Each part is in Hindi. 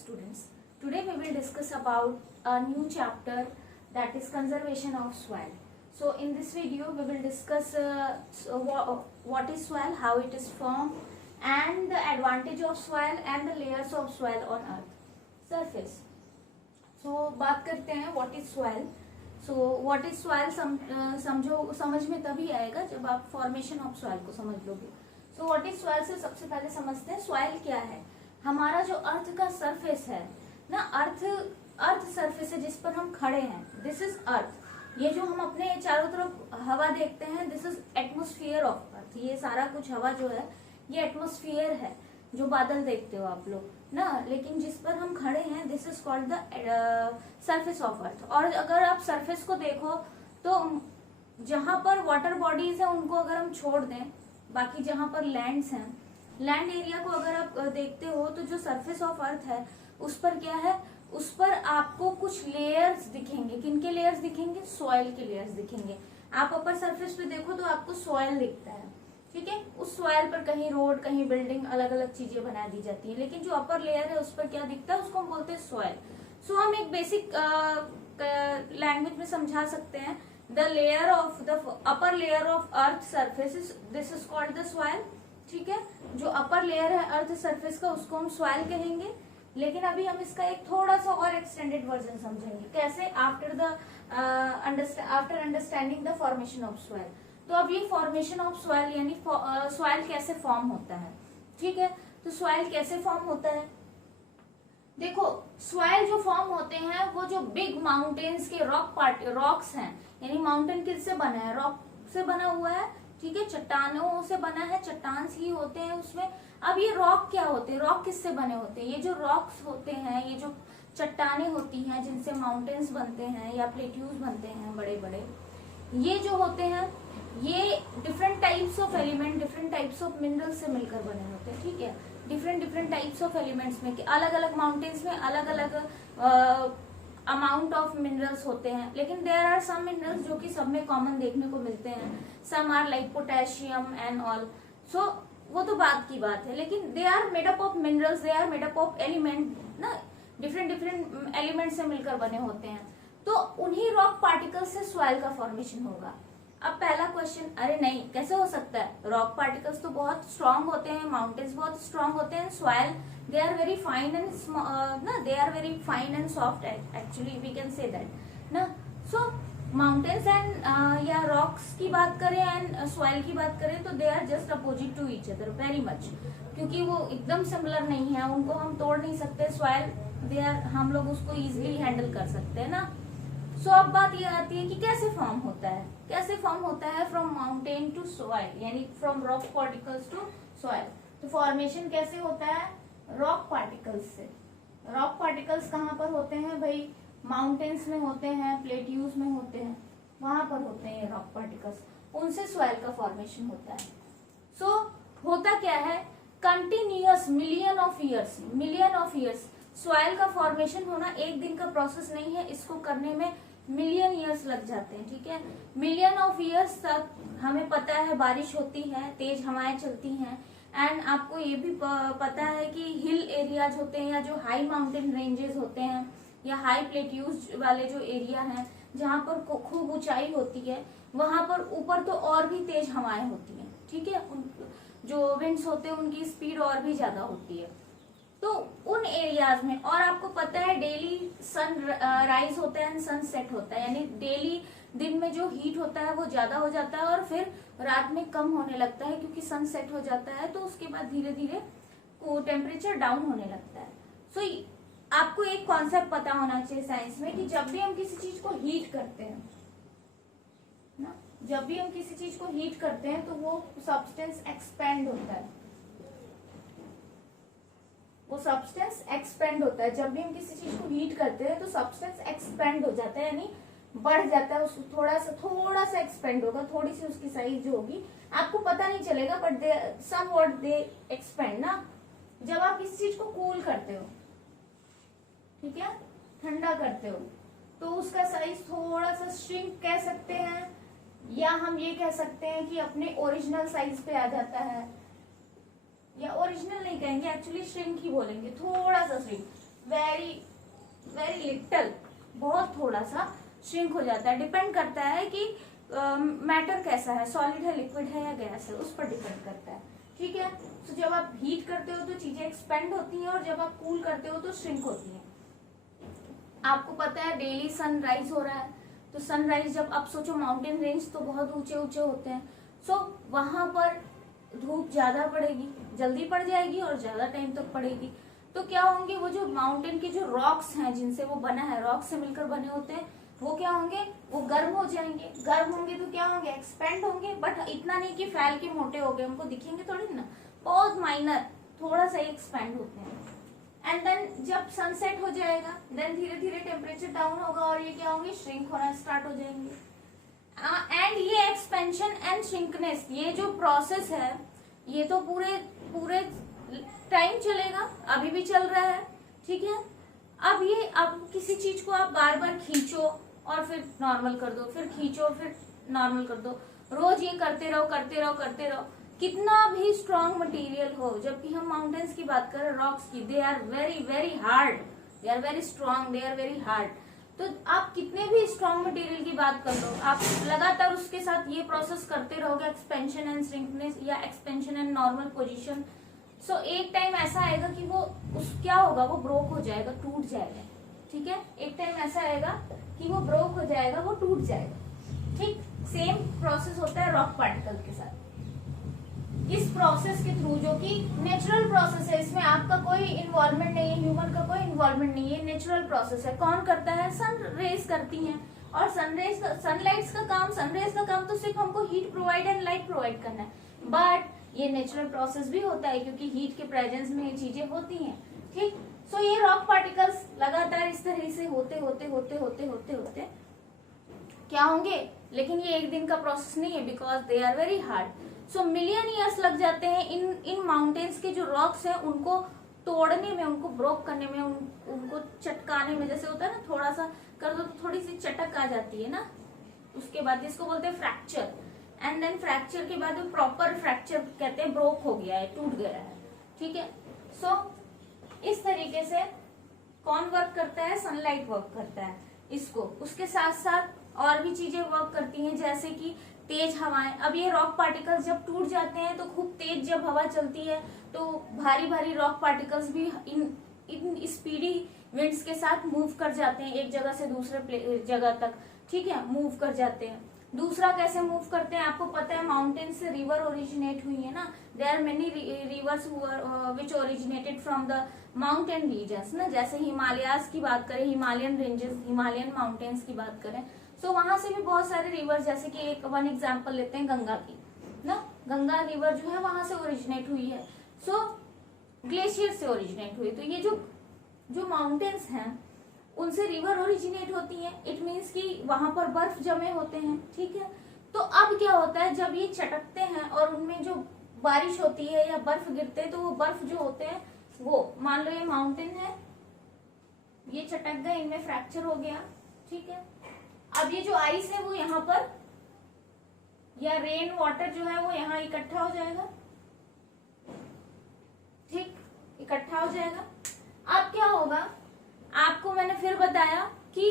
students. Today we will discuss about a new chapter, that is conservation of soil. So in this video we will discuss what is soil, how it is formed, and the advantage of soil and the layers of soil on earth surface. So बात करते हैं what is soil. So what is soil समझ में तभी आएगा जब आप फॉर्मेशन ऑफ सॉइल को समझ लोगे. So what is soil से सबसे पहले समझते हैं सॉइल क्या है. हमारा जो अर्थ का सरफेस है ना, अर्थ सरफेस है जिस पर हम खड़े हैं, दिस इज अर्थ. ये जो हम अपने चारों तरफ हवा देखते हैं, this is atmosphere of earth. ये सारा कुछ हवा जो है ये एटमोस्फियर है जो बादल देखते हो आप लोग ना, लेकिन जिस पर हम खड़े हैं this is called the surface of earth. और अगर आप सरफेस को देखो तो जहां पर वाटर बॉडीज है उनको अगर हम छोड़ दें, बाकी जहां पर लैंड्स हैं, लैंड एरिया को अगर आप देखते हो तो जो सरफेस ऑफ अर्थ है उस पर क्या है, उस पर आपको कुछ लेयर्स दिखेंगे. किनके लेयर्स दिखेंगे? सॉइल के लेयर्स दिखेंगे. आप अपर सरफेस पे देखो तो आपको सॉइल दिखता है, ठीक है. उस सॉइल पर कहीं रोड, कहीं बिल्डिंग, अलग अलग चीजें बना दी जाती है, लेकिन जो अपर लेयर है उस पर क्या दिखता है, उसको हम बोलते हैं सॉइल. सो हम एक बेसिक लैंग्वेज में समझा सकते हैं, the layer of the upper layer of earth surface, this is called the soil. ठीक है, जो अपर लेयर है अर्थ सरफेस का उसको हम सॉइल कहेंगे. लेकिन अभी हम इसका एक थोड़ा सा और एक्सटेंडेड वर्जन समझेंगे. कैसे? After understanding the formation of soil. तो अब ये फॉर्मेशन ऑफ सॉइल यानी सॉइल कैसे फॉर्म होता है. ठीक है, तो सॉइल कैसे फॉर्म होता है. देखो, सॉइल जो फॉर्म होते हैं वो जो बिग माउंटेन्स के रॉक्स हैं, यानी माउंटेन किससे बना है? रॉक से बना हुआ है. ठीक है, चट्टानों से बना है, चट्टान ही होते हैं उसमें. अब ये रॉक क्या होते हैं? रॉक किससे बने होते हैं? ये जो रॉक्स होते हैं, ये जो चट्टाने होती हैं जिनसे माउंटेन्स बनते हैं या प्लेट्यूज बनते हैं बड़े बड़े, ये जो होते हैं ये different types of element, different types of minerals से मिलकर बने होते हैं. ठीक है, डिफरेंट टाइप्स ऑफ एलिमेंट्स में, अलग अलग माउंटेन्स में अलग अलग अमाउंट ऑफ मिनरल्स होते हैं. लेकिन देयर आर सम मिनरल्स जो कि सब में कॉमन देखने को मिलते हैं. Some are like potassium and all. So वो तो बात की बात है, लेकिन they are made up of minerals, they are made up of element ना, डिफरेंट एलिमेंट से मिलकर बने होते हैं. तो उन्हीं रॉक पार्टिकल्स से सॉइल का फॉर्मेशन होगा. अब पहला क्वेश्चन, अरे नहीं, कैसे हो सकता है? रॉक पार्टिकल्स तो बहुत स्ट्रांग होते हैं, माउंटेन्स बहुत स्ट्रांग होते हैं, soil they are very fine and ना, they are very fine and soft, actually we can say that ना. सो माउंटेन्स एंड या रॉक्स की बात करें एंड सॉइल की बात करें तो they are just opposite to each other very much, क्योंकि वो एकदम सिमिलर नहीं है, उनको हम तोड़ नहीं सकते. सॉइल दे आर, हम लोग उसको इजिली हैंडल कर सकते हैं ना. सो अब बात ये आती है कि कैसे फॉर्म होता है. कैसे फॉर्म होता है? फ्रॉम माउंटेन टू सॉइल, यानी from rock particles to soil. तो फॉर्मेशन कैसे होता है? रॉक पार्टिकल्स से. रॉक पार्टिकल्स कहाँ पर होते हैं भाई? माउंटेन्स में होते हैं, प्लेट्यूज में होते हैं, वहां पर होते हैं रॉक पार्टिकल्स. उनसे सॉइल का फॉर्मेशन होता है. सो होता क्या है? Continuous million of years soil का फॉर्मेशन होना एक दिन का प्रोसेस नहीं है, इसको करने में मिलियन ईयर्स लग जाते हैं. ठीक है, मिलियन ऑफ ईयर्स तक हमें पता है बारिश होती है, तेज हवाएं चलती हैं. एंड आपको ये भी पता है कि हिल एरियाज होते हैं या जो हाई माउंटेन रेंजेस होते हैं या हाई प्लेट्यूज वाले जो एरिया हैं जहां पर खूब ऊंचाई होती है, वहां पर ऊपर तो और भी तेज हवाएं होती हैं. ठीक है, जो विंड्स होते हैं उनकी स्पीड और भी ज्यादा होती है. तो उन एरियाज में, और आपको पता है डेली सन राइज होता है एंड सन सेट होता है, यानी डेली दिन में जो हीट होता है वो ज्यादा हो जाता है और फिर रात में कम होने लगता है, क्योंकि सन सेट हो जाता है तो उसके बाद धीरे धीरे टेम्परेचर डाउन होने लगता है. सो आपको एक कॉन्सेप्ट पता होना चाहिए साइंस में कि जब भी हम किसी चीज को हीट करते हैं ना, जब भी हम किसी चीज को हीट करते हैं तो वो सब्सटेंस एक्सपेंड होता है. वो सब्सटेंस एक्सपेंड होता है. जब भी हम किसी चीज को हीट करते हैं तो सब्सटेंस एक्सपेंड हो जाता है, यानी बढ़ जाता है. उसको थोड़ा सा एक्सपेंड होगा, थोड़ी सी उसकी साइज जो होगी आपको पता नहीं चलेगा, but they somewhat they expand ना. जब आप किसी चीज को कूल करते हो, ठीक है, ठंडा करते हो, तो उसका साइज थोड़ा सा श्रिंक कह सकते हैं, या हम ये कह सकते हैं कि अपने ओरिजिनल साइज पे आ जाता है. या ओरिजिनल नहीं कहेंगे, एक्चुअली श्रिंक ही बोलेंगे, थोड़ा सा श्रिंक. वेरी वेरी लिटिल, बहुत थोड़ा सा श्रिंक हो जाता है। डिपेंड करता है कि मैटर कैसा है, सॉलिड है, लिक्विड है या गैस है, उस पर डिपेंड करता है। ठीक है, तो जब आप हीट करते हो तो चीजें एक्सपेंड होती हैं और जब आप कूल करते हो तो श्रिंक होती हैं। आपको पता है डेली सनराइज हो रहा है, तो सनराइज जब आप सोचो माउंटेन रेंज तो बहुत ऊंचे ऊंचे होते हैं, सो वहां पर धूप ज्यादा पड़ेगी, जल्दी पड़ जाएगी और ज्यादा टाइम तक पड़ेगी। तो क्या होंगे, वो जो माउंटेन के जो रॉक्स हैं जिनसे वो बना है, रॉक से मिलकर बने होते हैं, वो क्या होंगे, वो गर्म हो जाएंगे। गर्म होंगे तो क्या होंगे, एक्सपेंड होंगे, बट इतना नहीं कि फैल के मोटे हो गए, हमको दिखेंगे थोड़ी ना, बहुत माइनर, थोड़ा सा एक्सपेंड होते हैं। एंड देन जब सनसेट हो जाएगा, देन धीरे धीरे टेम्परेचर डाउन होगा और ये क्या होंगे, श्रिंक होना स्टार्ट हो जाएंगे। एंड ये एक्सपेंशन एंड श्रिंकनेस, ये जो प्रोसेस है ये तो पूरे पूरे टाइम चलेगा, अभी भी चल रहा है। ठीक है, अब किसी चीज को आप बार बार खींचो और फिर नॉर्मल कर दो, फिर खींचो फिर नॉर्मल कर दो, रोज ये करते रहो करते रहो करते रहो, कितना भी स्ट्रॉन्ग मटेरियल हो। जबकि हम माउंटेन्स की बात करें, रॉक्स की, they are very very hard, they are very strong, they are very hard. तो आप कितने भी स्ट्रॉन्ग मटेरियल की बात कर लो, आप लगातार उसके साथ ये प्रोसेस करते रहोगे, एक्सपेंशन एंड श्रिंकनेस या एक्सपेंशन एंड नॉर्मल पोजीशन, सो एक टाइम ऐसा आएगा कि वो क्या होगा, वो ब्रोक हो जाएगा, टूट जाएगा। ठीक है, एक टाइम ऐसा आएगा कि वो ब्रोक हो जाएगा, वो टूट जाएगा। ठीक, सेम प्रोसेस होता है रॉक पार्टिकल के साथ। इस प्रोसेस के थ्रू, जो कि नेचुरल प्रोसेस है, इसमें आपका कोई इन्वॉल्वमेंट नहीं है, ह्यूमन का कोई इन्वॉल्वमेंट नहीं है, नेचुरल प्रोसेस है। कौन करता है, सन रेज करती हैं, और सनलाइट का काम तो सिर्फ हमको heat provide and light provide करना है, बट ये नेचुरल प्रोसेस भी होता है क्योंकि हीट के प्रेजेंस में ये चीजें होती हैं। ठीक, सो ये रॉक पार्टिकल्स लगातार इस तरह से होते होते होते होते होते होते क्या होंगे, लेकिन ये एक दिन का प्रोसेस नहीं है, because they are very hard. So million years लग जाते हैं इन माउंटेन्स के जो रॉक्स हैं उनको तोड़ने में, उनको ब्रोक करने में, उनको चटकाने में। जैसे होता है ना, थोड़ा सा कर दो तो थोड़ी सी चटक आ जाती है ना, उसके बाद इसको बोलते हैं फ्रैक्चर। एंड देन फ्रैक्चर के बाद प्रॉपर फ्रैक्चर कहते हैं, ब्रोक हो गया है, टूट गया है। ठीक है, सो इस तरीके से कौन वर्क करता है, सनलाइट वर्क करता है इसको। उसके साथ साथ और भी चीजें वर्क करती हैं, जैसे कि तेज हवाएं। अब ये रॉक पार्टिकल्स जब टूट जाते हैं तो खूब तेज जब हवा चलती है तो भारी भारी रॉक पार्टिकल्स भी इन स्पीडी विंड्स के साथ मूव कर जाते हैं, एक जगह से दूसरे जगह तक। ठीक है, मूव कर जाते हैं। दूसरा कैसे मूव करते हैं, आपको पता है माउंटेन से रिवर ओरिजिनेट हुई है ना, there are many rivers which originated from the mountain regions ना। जैसे हिमालयाज की बात करें, हिमालयन रेंजेस, हिमालयन माउंटेन्स की बात करें, सो वहां से भी बहुत सारे रिवर, जैसे कि एक वन एग्जांपल लेते हैं गंगा की ना, गंगा रिवर जो है वहां से ओरिजिनेट हुई है, सो ग्लेशियर से ओरिजिनेट हुई। तो ये जो माउंटेन्स हैं उनसे रिवर ओरिजिनेट होती है, इट मीन्स कि वहां पर बर्फ जमे होते हैं। ठीक है, तो अब क्या होता है, जब ये चटकते हैं और उनमें जो बारिश होती है या बर्फ गिरते हैं, तो वो बर्फ जो होते हैं, वो मान लो ये माउंटेन है, ये चटक गए, इनमें फ्रैक्चर हो गया। ठीक है, अब ये जो आइस है वो यहाँ पर, या रेन वाटर जो है वो यहाँ इकट्ठा हो जाएगा। ठीक, इकट्ठा हो जाएगा। अब क्या होगा, आपको मैंने फिर बताया कि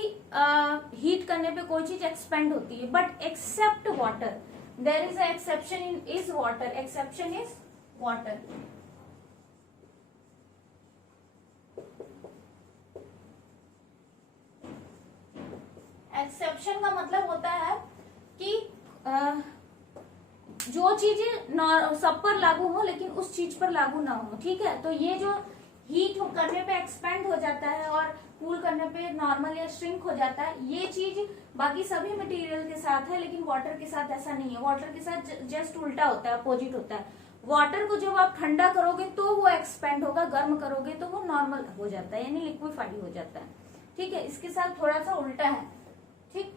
हीट करने पे कोई चीज एक्सपेंड होती है, but except water, there is a exception in is water, exception is water. Exception का मतलब होता है कि जो चीजें सब पर लागू हो लेकिन उस चीज पर लागू ना हो। ठीक है, तो ये जो हीट करने पे एक्सपेंड हो जाता है और कूल करने पे नॉर्मल या श्रिंक हो जाता है, ये चीज बाकी सभी मटेरियल के साथ है, लेकिन वाटर के साथ ऐसा नहीं है। वाटर के साथ जस्ट उल्टा होता है, अपोजिट होता है। वाटर को जब आप ठंडा करोगे तो वो एक्सपेंड होगा, गर्म करोगे तो वो नॉर्मल हो जाता है, यानी लिक्विफाई हो जाता है। ठीक है, इसके साथ थोड़ा सा उल्टा है। ठीक,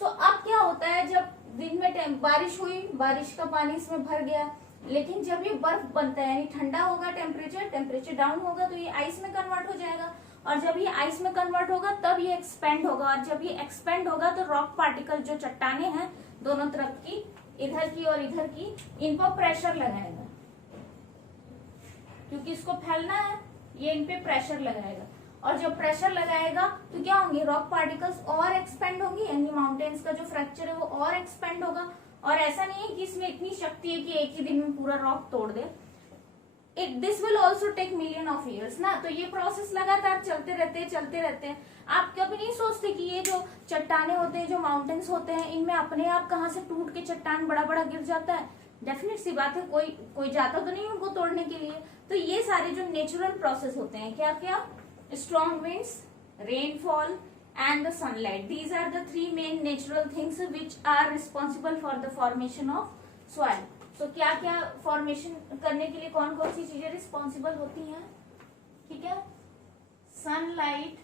सो अब क्या होता है, जब दिन में बारिश हुई, बारिश का पानी इसमें भर गया, लेकिन जब ये बर्फ बनता है यानी ठंडा होगा, टेम्परेचर डाउन होगा, तो ये आइस में कन्वर्ट हो जाएगा, और जब ये आइस में कन्वर्ट होगा तब ये एक्सपेंड होगा, और जब ये एक्सपेंड होगा तो रॉक पार्टिकल जो चट्टाने हैं दोनों तरफ की, इधर की और इधर की, इन पर प्रेशर लगाएगा, क्योंकि इसको फैलना है, ये इन पे प्रेशर लगाएगा, और जब प्रेशर लगाएगा तो क्या होंगे, रॉक पार्टिकल्स और एक्सपेंड होंगी, यानी माउंटेन्स का जो फ्रैक्चर है वो और एक्सपेंड होगा। और ऐसा नहीं है कि इसमें इतनी शक्ति है कि एक ही दिन में पूरा रॉक तोड़ दे। This will also take million of years ना। तो ये प्रोसेस लगातार चलते रहते हैं। आप कभी नहीं सोचते कि ये जो चट्टाने होते हैं, जो माउंटेन्स होते हैं, इनमें अपने आप कहाँ से टूट के चट्टान बड़ा बड़ा गिर जाता है? डेफिनेट सी बात है, कोई जाता तो नहीं उनको तोड़ने के लिए। तो ये सारे जो नेचुरल प्रोसेस होते हैं, क्या क्या, strong winds, rainfall and the sunlight, these are the three main natural things which are responsible for the formation of soil. So क्या क्या फॉर्मेशन करने के लिए कौन कौन सी चीजें रिस्पॉन्सिबल होती हैं? ठीक है, सनलाइट,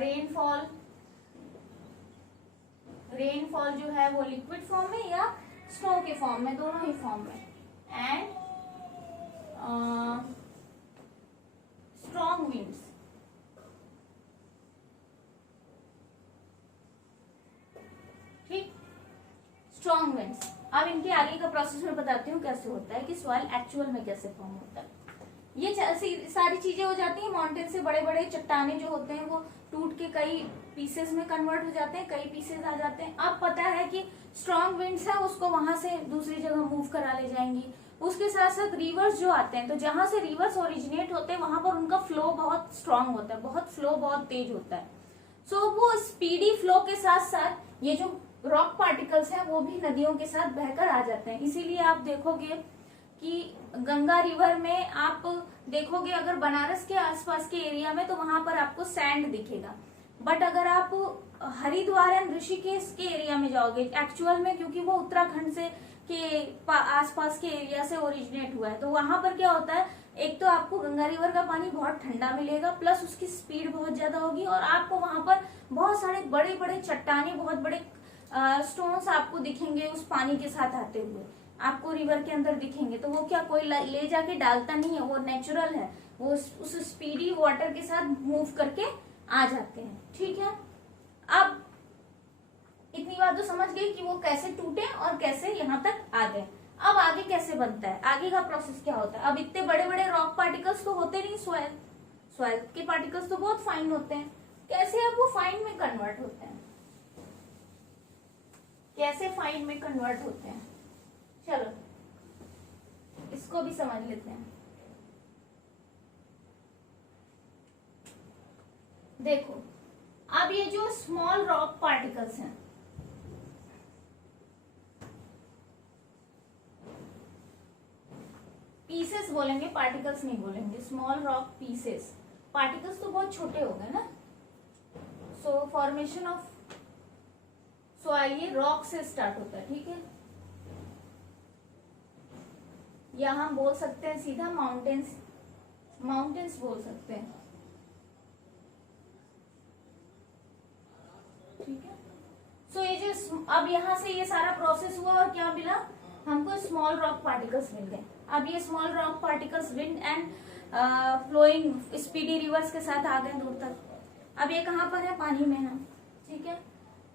रेनफॉल, रेनफॉल जो है वो लिक्विड फॉर्म में या स्नो के फॉर्म में, दोनों ही फॉर्म में, एंड स्ट्रॉन्ग विंड्स। ठीक, स्ट्रॉन्ग विंड्स। अब इनके आगे का प्रोसेस मैं बताती हूँ कैसे होता है, कि सॉइल एक्चुअल में कैसे फॉर्म होता है। ये सारी चीजें हो जाती हैं। माउंटेन से बड़े बड़े चट्टाने जो होते हैं वो टूट के कई पीसेस में कन्वर्ट हो जाते हैं, कई पीसेस आ जाते हैं। अब पता है कि स्ट्रॉन्ग विंड्स है, उसको वहां से दूसरी जगह मूव करा ले जाएंगी। उसके साथ साथ रिवर्स जो आते हैं, तो जहां से रिवर्स ओरिजिनेट होते हैं वहां पर उनका फ्लो बहुत स्ट्रांग होता है, बहुत फ्लो बहुत तेज होता है। सो वो स्पीडी फ्लो के साथ साथ ये जो रॉक पार्टिकल्स हैं वो भी नदियों के साथ बहकर आ जाते हैं। इसीलिए आप देखोगे कि गंगा रिवर में आप देखोगे, अगर बनारस के आसपास के एरिया में तो वहां पर आपको सैंड दिखेगा, बट अगर आप हरिद्वार एंड ऋषिकेश के एरिया में जाओगे एक्चुअल में, क्योंकि वो उत्तराखंड से के आसपास के एरिया से ओरिजिनेट हुआ है, तो वहां पर क्या होता है, एक तो आपको गंगा रिवर का पानी बहुत ठंडा मिलेगा, प्लस उसकी स्पीड बहुत ज्यादा होगी, और आपको वहां पर बहुत सारे बड़े बड़े चट्टाने, बहुत बड़े स्टोन्स आपको दिखेंगे उस पानी के साथ आते हुए, आपको रिवर के अंदर दिखेंगे। तो वो क्या कोई ले जाके डालता नहीं है, वो नेचुरल है, वो उस स्पीडी वाटर के साथ मूव करके आ जाते हैं। ठीक है, अब इतनी बात तो समझ गई कि वो कैसे टूटे और कैसे यहाँ तक आ गए। अब आगे कैसे बनता है, आगे का प्रोसेस क्या होता है? अब इतने बड़े बड़े रॉक पार्टिकल्स तो होते नहीं, सॉइल के पार्टिकल्स तो बहुत फाइन होते हैं। कैसे अब वो फाइन में कन्वर्ट होते हैं, कैसे फाइन में कन्वर्ट होते हैं? चलो इसको भी समझ लेते हैं। देखो, अब ये जो स्मॉल रॉक पार्टिकल्स हैं, पीसेस बोलेंगे, पार्टिकल्स नहीं बोलेंगे, स्मॉल रॉक पीसेस। पार्टिकल्स तो बहुत छोटे हो गए ना। सो फॉर्मेशन ऑफ सॉइल ये रॉक से स्टार्ट होता है। ठीक है, या हम बोल सकते हैं सीधा माउंटेन्स बोल सकते हैं। ठीक है, सो ये जो अब यहाँ से ये सारा प्रोसेस हुआ और क्या मिला हमको, स्मॉल रॉक पार्टिकल्स मिल गए। अब ये small rock particles wind and flowing speedy rivers के साथ आ गए दूर तक। अब ये कहाँ पर है, पानी में है। ठीक है,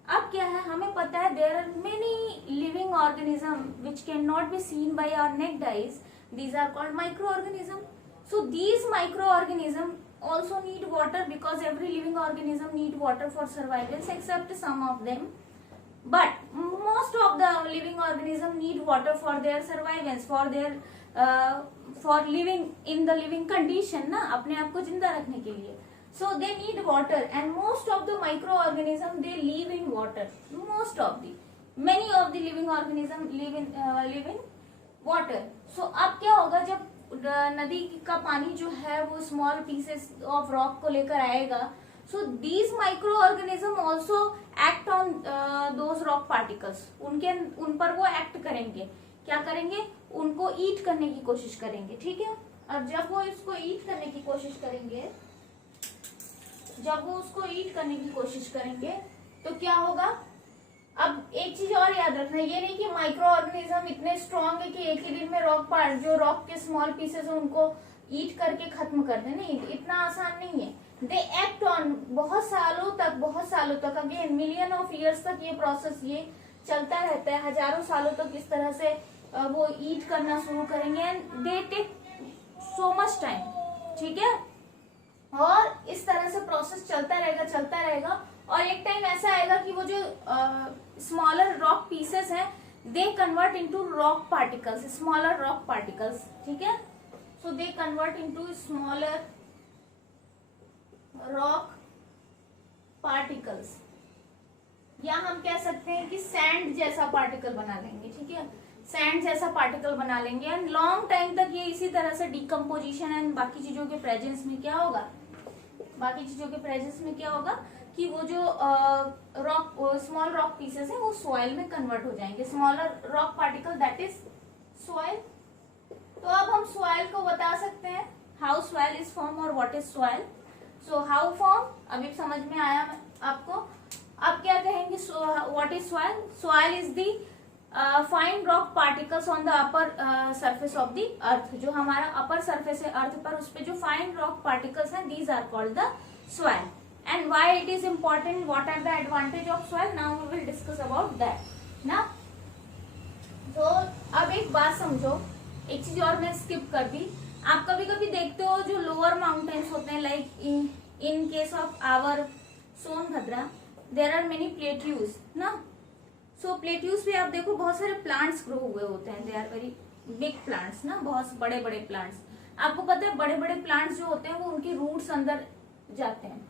अब क्या है, हमें पता है there are many living organism which can not be seen by our naked eyes, these are called microorganism. So these microorganism also need water, because every living organism need water for survival except some of them, but most of the living organism need water for their survivance, for their for living in the living condition ना, अपने आप को जिंदा रखने के लिए। So they need water, and most of the microorganism they live in water. Many of the living organism live in water. So अब क्या होगा, जब नदी का पानी जो है वो स्मॉल पीसेस ऑफ रॉक को लेकर आएगा, so these micro organism also act on those rock particles. उन पर वो एक्ट करेंगे, क्या करेंगे, उनको ईट करने की कोशिश करेंगे। ठीक है, अब जब वो इसको ईट करने की कोशिश करेंगे, तो क्या होगा, अब एक चीज और याद रखना, ये नहीं कि माइक्रो ऑर्गेनिज्म इतने स्ट्रॉन्ग है कि एक ही दिन में रॉक के स्मॉल पीसेस है उनको ईट करके खत्म कर दे, नहीं, इतना आसान नहीं है। दे एक्ट ऑन बहुत सालों तक, अगेन मिलियन ऑफ ईयर्स तक ये प्रोसेस ये चलता रहता है, हजारों सालों तक इस तरह से वो ईट करना शुरू करेंगे and they take so much time, ठीक है। और इस तरह से प्रोसेस चलता रहेगा और एक टाइम ऐसा आएगा कि वो जो स्मॉलर रॉक पीसेस हैं they convert into rock particles, smaller rock particles, ठीक है। So they convert into smaller rock particles, या हम कह सकते हैं कि सैंड जैसा पार्टिकल बना लेंगे, ठीक है, सैंड जैसा पार्टिकल बना लेंगे एंड लॉन्ग टाइम तक ये इसी तरह से डिकम्पोजिशन एंड बाकी चीजों के प्रेजेंस में क्या होगा, कि वो जो स्मॉल रॉक पीसेस है वो सॉइल में कन्वर्ट हो जाएंगे, smaller rock particle that is soil. तो अब हम सॉइल को बता सकते हैं हाउ सॉइल इज फॉर्म और what is soil. So how form अभी समझ में आया आपको। अब क्या कहेंगे, what is soil? Soil is the fine rock particles on the upper surface of the earth, जो हमारा अपर सरफेस है अर्थ पर, उस पे जो फाइन रॉक पार्टिकल्स हैं these are called the soil. And why it is important, what are the advantage of soil, now we will discuss about that ना। तो अब एक बात समझो, एक चीज और मैं स्किप कर दी। आप कभी कभी देखते हो जो लोअर माउंटेन्स होते हैं, like in case of our Sonbhadra there are many plateaus ना। सो प्लेट्यूज पे आप देखो बहुत सारे प्लांट्स ग्रो हुए होते हैं, they are very big plants ना, बहुत बड़े बड़े प्लांट्स। आपको पता है बड़े बड़े प्लांट्स जो होते हैं वो उनकी रूट्स अंदर जाते हैं।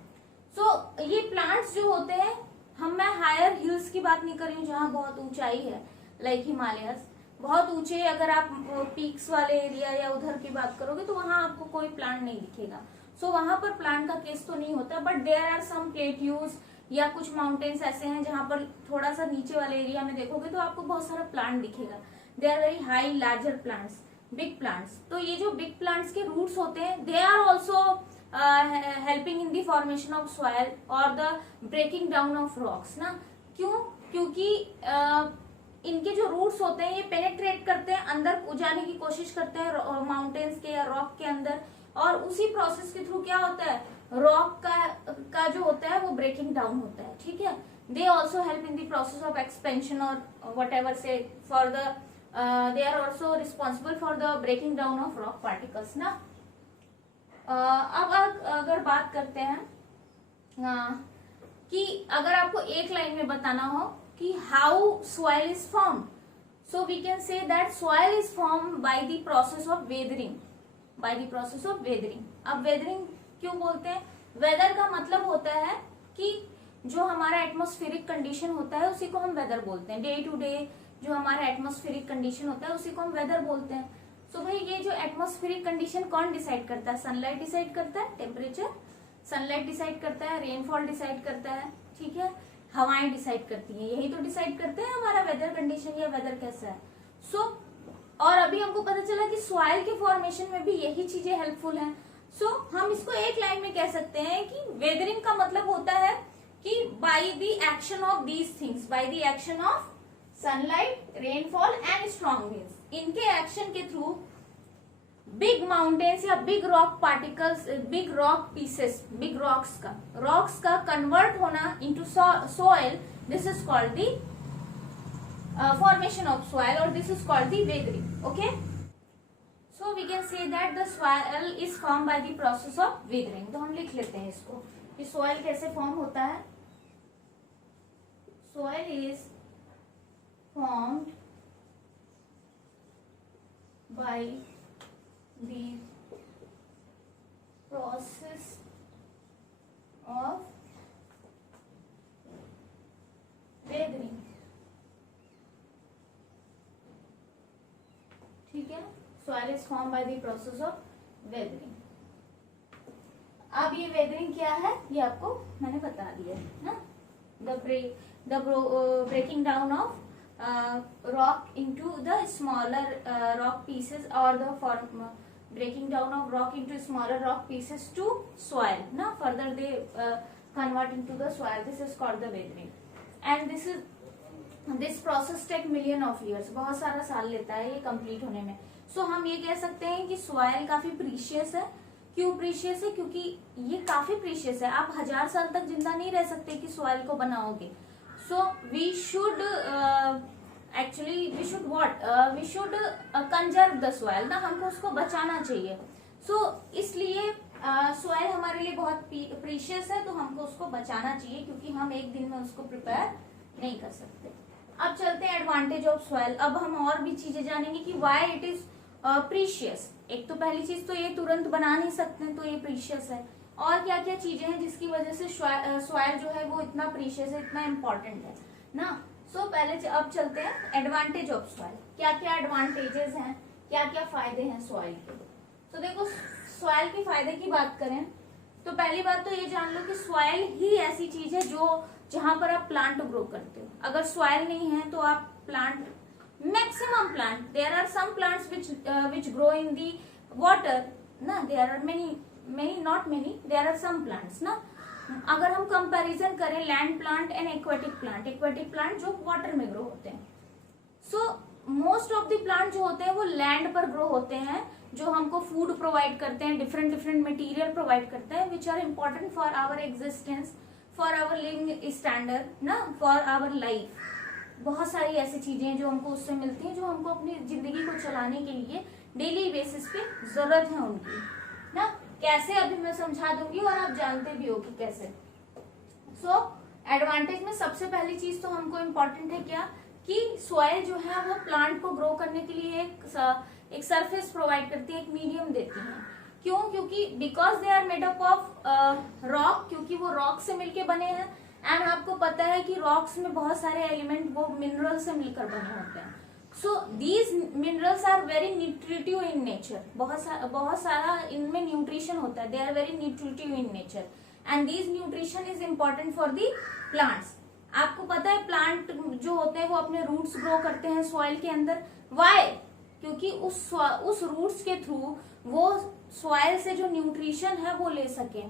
सो ये प्लांट्स जो होते हैं, मैं हायर हिल्स की बात नहीं कर रही हूँ जहाँ बहुत ऊंचाई है, लाइक हिमालयस, बहुत ऊंचे अगर आप पीक्स वाले एरिया या उधर की बात करोगे तो वहां आपको कोई प्लांट नहीं दिखेगा। सो वहां पर प्लांट का केस तो नहीं होता, but there are some plateaus या कुछ माउंटेन्स ऐसे हैं जहां पर थोड़ा सा नीचे वाले एरिया में देखोगे तो आपको बहुत सारा प्लांट दिखेगा। They are very high larger plants, big plants. तो ये जो बिग प्लांट्स के रूट्स होते हैं they are also helping in the formation of soil और the breaking down of rocks ना। क्यों? क्योंकि इनके जो रूट्स होते हैं ये पेनेट्रेट करते हैं, अंदर जाने की कोशिश करते हैं माउंटेन्स के या रॉक के अंदर, और उसी प्रोसेस के थ्रू क्या होता है, रॉक का जो होता है वो ब्रेकिंग डाउन होता है, ठीक है। They also help in the process of expansion और वट एवर से for the they are also responsible for the breaking down of rock particles ना। अब अगर बात करते हैं कि अगर आपको एक लाइन में बताना हो कि how soil is form, so we can say that soil is form by the process of weathering, by the process of weathering. अब वेदरिंग क्यों बोलते हैं? वेदर का मतलब होता है कि जो हमारा एटमॉस्फेरिक कंडीशन होता है उसी को हम वेदर बोलते हैं। डे टू डे जो हमारा एटमॉस्फेरिक कंडीशन होता है उसी को हम वेदर बोलते हैं। सो भाई ये जो एटमॉस्फेरिक कंडीशन कौन डिसाइड करता है? सनलाइट डिसाइड करता है, टेम्परेचर सनलाइट डिसाइड करता है, रेनफॉल डिसाइड करता है, ठीक है, हवाएं डिसाइड करती हैं, यही तो डिसाइड करते हैं हमारा वेदर कंडीशन या वेदर कैसा है। सो और अभी हमको पता चला कि सॉइल के फॉर्मेशन में भी यही चीजें हेल्पफुल हैं। सो हम इसको एक लाइन में कह सकते हैं कि वेदरिंग का मतलब होता है कि by the action of these things, by the action of sunlight, rainfall and strong winds, इनके एक्शन के थ्रू बिग माउंटेन्स या big rock particles, big rock pieces, big rocks का कन्वर्ट होना into soil, this is called the formation of soil or this is called the weathering. Okay, so we can say that the soil is formed by the process of weathering. तो हम लिख लेते हैं इसको कि soil कैसे फॉर्म होता है। soil is formed by the process of weathering, ठीक है। Soil is form by the process of weathering. अब ये वेदरिंग क्या है ये आपको मैंने बता दिया है ना। The breaking down of rock into the smaller rock pieces और the breaking down of rock into smaller rock pieces to soil ना, further they convert into the soil, this is called the weathering and this process take million of years, बहुत सारा साल लेता है ये कंप्लीट होने में। सो हम ये कह सकते हैं कि सॉइल काफी प्रीशियस है। क्यों प्रीशियस है? क्योंकि ये काफी प्रीशियस है, आप 1000 साल तक जिंदा नहीं रह सकते कि सॉइल को बनाओगे। So we should actually we should what, we should conserve the soil ना, हमको उसको बचाना चाहिए। इसलिए सॉइल हमारे लिए बहुत प्रीशियस है, तो हमको उसको बचाना चाहिए, क्योंकि हम एक दिन में उसको प्रिपेयर नहीं कर सकते। अब चलते हैं एडवांटेज ऑफ सॉइल। अब हम और भी चीजें जानेंगे कि व्हाई इट इज प्रीशियस। एक तो पहली चीज तो ये तुरंत बना नहीं सकते, तो ये प्रीशियस है। और क्या क्या चीजें हैं जिसकी वजह से सॉइल जो है वो इतना प्रीशियस है, इतना इम्पोर्टेंट है ना। पहले अब चलते हैं एडवांटेज ऑफ सॉइल। क्या क्या एडवांटेजेस हैं, क्या क्या फायदे हैं सॉइल के। तो देखो, सॉइल के फायदे की बात करें तो पहली बात तो ये जान लो कि सॉइल ही ऐसी चीज है जो जहां पर आप प्लांट ग्रो करते हो। अगर सॉइल नहीं है तो आप plant, maximum plant, there are some plants which grow in the water ना, there are many not many, there are some plants ना। अगर हम कंपैरिजन करें land plant and aquatic plant जो वाटर में ग्रो होते हैं, मोस्ट ऑफ द प्लांट जो होते हैं वो लैंड पर ग्रो होते हैं, जो हमको फूड प्रोवाइड करते हैं, डिफरेंट मटेरियल प्रोवाइड करते हैं, which are important for our existence, for our living standard ना, फॉर आवर लाइफ। बहुत सारी ऐसी चीजें जो हमको उससे मिलती हैं, जो हमको अपनी जिंदगी को चलाने के लिए डेली बेसिस पे जरूरत है उनकी ना। कैसे अभी मैं समझा दूंगी और आप जानते भी हो कि कैसे। एडवांटेज में सबसे पहली चीज तो हमको इम्पोर्टेंट है क्या, कि सॉइल जो है वो प्लांट को ग्रो करने के लिए एक सरफेस प्रोवाइड करती है, एक मीडियम देती है। क्यों? क्योंकि because they are made up of rock, क्योंकि वो रॉक से मिलके बने हैं। एंड आपको पता है कि रॉक्स में बहुत सारे एलिमेंट वो मिनरल से मिलकर बने होते हैं। These minerals are very nutritive in nature, बहुत सारा इनमें न्यूट्रिशन होता है, they are very nutritive in nature and these nutrition is important for the plants. आपको पता है प्लांट जो होते हैं वो अपने रूट्स ग्रो करते हैं सॉइल के अंदर। वाई? क्योंकि उस रूट्स के थ्रू वो सॉइल से जो न्यूट्रिशन है वो ले सके।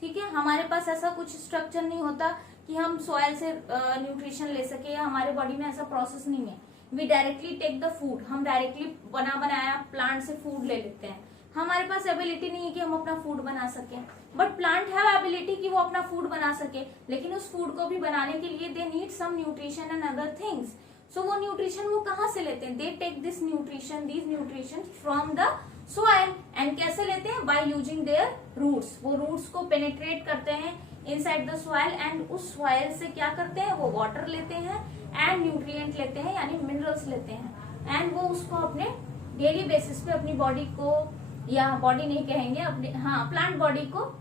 ठीक है, हमारे पास ऐसा कुछ स्ट्रक्चर नहीं होता कि हम सॉइल से न्यूट्रिशन ले सके, या हमारे बॉडी में ऐसा प्रोसेस नहीं है। We directly take the food, हम डायरेक्टली बनाया प्लांट से फूड ले लेते हैं। हमारे पास एबिलिटी नहीं है कि हम अपना फूड बना सके, बट प्लांट हैव एबिलिटी कि वो अपना फूड बना सके, लेकिन उस फूड को भी बनाने के लिए they need some nutrition and other things. वो न्यूट्रिशन वो कहाँ से लेते हैं? They take these nutrition from the soil. And कैसे लेते हैं? By using their roots. वो रूट्स को पेनिट्रेट करते हैं इनसाइड द सॉइल, एंड उस सॉइल से क्या करते हैं? वो वाटर लेते हैं एंड न्यूट्रिएंट लेते हैं, यानी मिनरल्स लेते हैं, एंड वो उसको अपने डेली बेसिस पे अपनी बॉडी को, या बॉडी नहीं कहेंगे, अपने प्लांट बॉडी को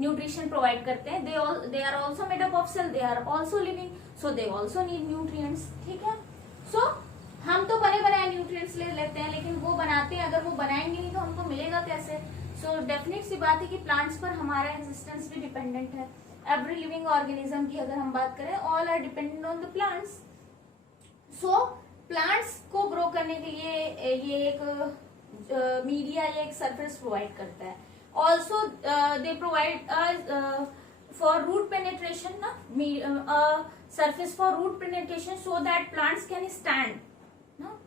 न्यूट्रिशन प्रोवाइड करते हैं। They are also made up of cell, they are also living, so they also need nutrients. ठीक है, हम तो बने बनाए न्यूट्रिएंट्स ले लेते हैं, लेकिन वो बनाते हैं, अगर वो बनाएंगे नहीं तो हमको मिलेगा कैसे? डेफिनेट सी बात है कि प्लांट्स पर हमारा एग्जिस्टेंस भी डिपेंडेंट है। एवरी लिविंग ऑर्गेनिज्म की अगर हम बात करें, all are dependent on the plants. Plants को ग्रो करने के लिए ये एक मीडिया या एक सरफेस प्रोवाइड करता है। Also they provide for root penetration ना, surface for root penetration, so that plants can stand ना।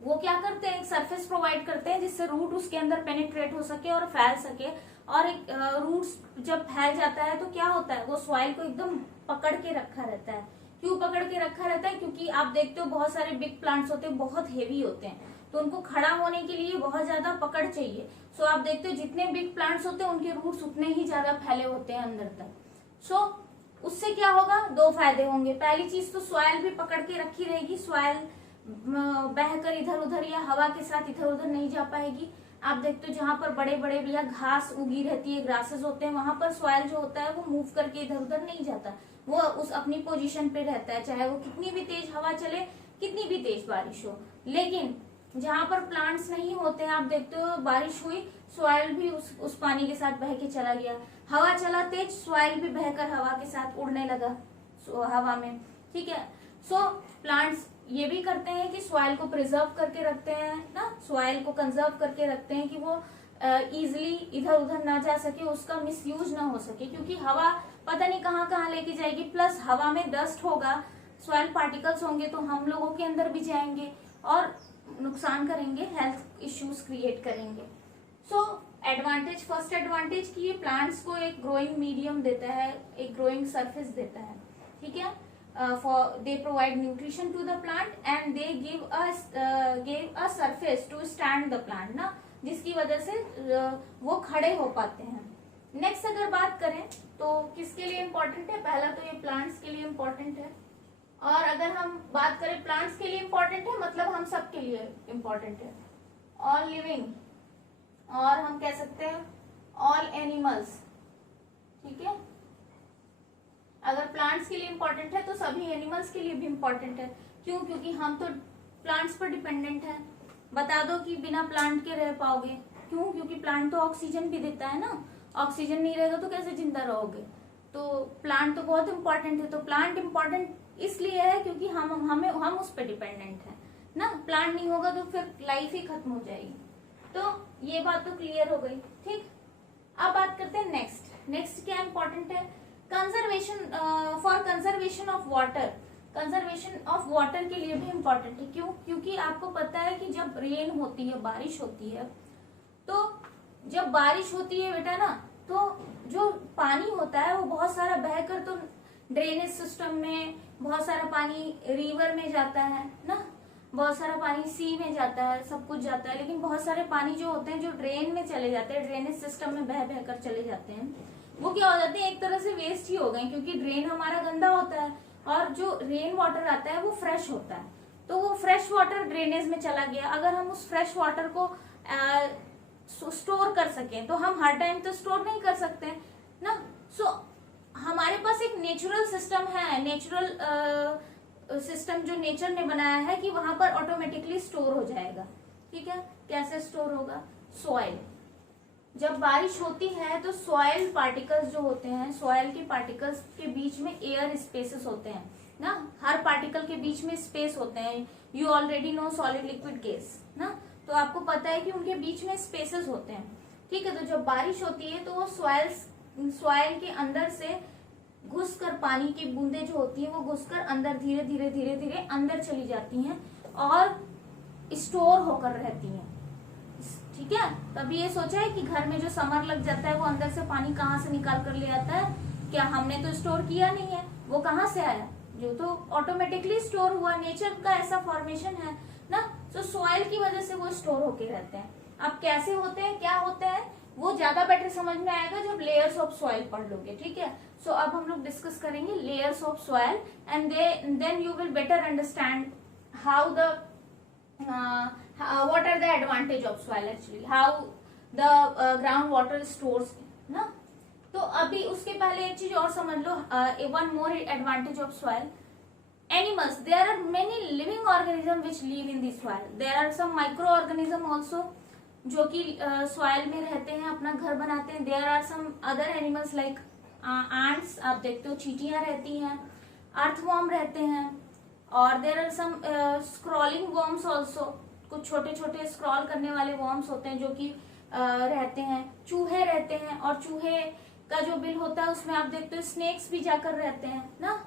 वो क्या करते हैं? एक सरफेस प्रोवाइड करते हैं जिससे रूट उसके अंदर पेनिट्रेट हो सके और फैल सके। और एक रूट्स जब फैल जाता है तो क्या होता है? वो सॉइल को एकदम पकड़ के रखा रहता है। क्यों पकड़ के रखा रहता है? क्योंकि आप देखते हो बहुत सारे बिग प्लांट्स होते हैं, बहुत हेवी होते हैं, तो उनको खड़ा होने के लिए बहुत ज्यादा पकड़ चाहिए। आप देखते हो जितने बिग प्लांट्स होते हैं उनके रूट्स उतने ही ज्यादा फैले होते हैं अंदर तक। उससे क्या होगा? दो फायदे होंगे। पहली चीज तो सॉइल भी पकड़ के रखी रहेगी, सॉइल बहकर इधर उधर या हवा के साथ इधर उधर नहीं जा पाएगी। आप देखते हो जहां पर बड़े बड़े या घास उगी रहती है, ग्रासेस होते हैं, वहां पर सॉइल जो होता है वो मूव करके इधर उधर नहीं जाता, वो उस अपनी पोजीशन पे रहता है, चाहे वो कितनी भी तेज हवा चले, कितनी भी तेज बारिश हो। लेकिन जहां पर प्लांट्स नहीं होते हैं, आप देखते हो बारिश हुई, सॉइल भी उस पानी के साथ बह के चला गया, हवा चला तेज, सॉइल भी बहकर हवा के साथ उड़ने लगा हवा में। ठीक है, प्लांट्स ये भी करते हैं कि सॉइल को प्रिजर्व करके रखते हैं ना, सॉइल को कंजर्व करके रखते हैं कि वो इजिली इधर उधर ना जा सके, उसका मिसयूज ना हो सके, क्योंकि हवा पता नहीं कहाँ कहाँ लेके जाएगी। प्लस हवा में डस्ट होगा, सॉइल पार्टिकल्स होंगे तो हम लोगों के अंदर भी जाएंगे और नुकसान करेंगे, हेल्थ इश्यूज क्रिएट करेंगे। एडवांटेज, फर्स्ट एडवांटेज कि ये प्लांट्स को एक ग्रोइंग मीडियम देता है, एक ग्रोइंग सरफेस देता है। ठीक है, they provide nutrition to the plant and they give a surface to stand the plant ना, जिसकी वजह से वो खड़े हो पाते हैं। नेक्स्ट अगर बात करें तो किसके लिए इम्पोर्टेंट है, पहला तो ये प्लांट्स के लिए इम्पोर्टेंट है, और अगर हम बात करें प्लांट्स के लिए इम्पोर्टेंट है मतलब हम सब के लिए इम्पोर्टेंट है, ऑल लिविंग, और हम कह सकते हैं ऑल एनिमल्स, ठीक है। अगर प्लांट्स के लिए इम्पोर्टेंट है तो सभी एनिमल्स के लिए भी इम्पोर्टेंट है। क्यों? क्योंकि हम तो प्लांट्स पर डिपेंडेंट है। बता दो कि बिना प्लांट के रह पाओगे, क्यों? क्योंकि प्लांट तो ऑक्सीजन भी देता है ना, ऑक्सीजन नहीं रहेगा तो कैसे जिंदा रहोगे, तो प्लांट तो बहुत इंपॉर्टेंट है। तो प्लांट इंपॉर्टेंट इसलिए है क्योंकि हम उस पर डिपेंडेंट है ना, प्लांट नहीं होगा तो फिर लाइफ ही खत्म हो जाएगी। तो ये बात तो क्लियर हो गई, ठीक। अब बात करते हैं नेक्स्ट क्या इंपॉर्टेंट है, conservation, for conservation of water, conservation of water के लिए भी इम्पोर्टेंट है। क्यों? क्योंकि आपको पता है कि जब रेन होती है, बारिश होती है, तो जब बारिश होती है बेटा ना, तो जो पानी होता है वो बहुत सारा बहकर तो ड्रेनेज सिस्टम में, बहुत सारा पानी रिवर में जाता है ना, बहुत सारा पानी सी में जाता है, सब कुछ जाता है, लेकिन बहुत सारे पानी जो होते हैं जो ड्रेन में चले जाते हैं, ड्रेनेज सिस्टम में बह कर चले जाते हैं, वो क्या हो जाते हैं, एक तरह से वेस्ट ही हो गए, क्योंकि ड्रेन हमारा गंदा होता है और जो रेन वाटर आता है वो फ्रेश होता है। तो वो फ्रेश वाटर ड्रेनेज में चला गया, अगर हम उस फ्रेश वाटर को स्टोर कर सकें, तो हम हर टाइम तो स्टोर नहीं कर सकते ना। सो हमारे पास एक नेचुरल सिस्टम है, नेचुरल सिस्टम जो नेचर ने बनाया है कि वहां पर ऑटोमेटिकली स्टोर हो जाएगा, ठीक है। कैसे स्टोर होगा? सॉइल, जब बारिश होती है तो सॉइल पार्टिकल्स जो होते हैं, सॉइल के पार्टिकल्स के बीच में एयर स्पेसेस होते हैं ना, हर पार्टिकल के बीच में स्पेस होते हैं। You already know solid liquid gas ना, तो आपको पता है कि उनके बीच में स्पेसेस होते हैं, ठीक है। तो जब बारिश होती है तो वो सॉइल के अंदर से घुसकर, पानी की बूंदे जो होती है वो घुसकर अंदर धीरे धीरे धीरे धीरे अंदर चली जाती हैं और स्टोर होकर रहती हैं, ठीक है। तभी ये सोचा है कि घर में जो समर लग जाता है वो अंदर से पानी कहाँ से निकाल कर ले आता है, क्या हमने तो स्टोर किया नहीं है, वो कहाँ से आया, जो तो ऑटोमेटिकली स्टोर हुआ, नेचर का ऐसा फॉर्मेशन है ना। तो सॉइल की वजह से वो स्टोर होके रहते हैं। अब कैसे होते हैं, क्या होते हैं, वो ज्यादा बेटर समझ में आएगा जब लेयर्स ऑफ सॉइल पढ़ लोगे, ठीक है। सो अब हम लोग डिस्कस करेंगे layers of soil and then you will better understand how the what are the advantage of soil actually, how the ground water stores ना। तो अभी उसके पहले एक चीज और समझ लो, one more advantage of soil, animals, there are many living organisms which live in the soil, there are some microorganism also जो कि soil में रहते हैं, अपना घर बनाते हैं, there are some other animals like ants, आप देखते हो चींटियां रहती हैं, earthworm रहते हैं, और there are some scrolling worms also, कुछ छोटे छोटे स्क्रॉल करने वाले वर्म्स होते हैं जो कि रहते हैं, चूहे रहते हैं, और चूहे का जो बिल होता है उसमें आप देखते हो स्नेक्स भी जाकर रहते हैं ना,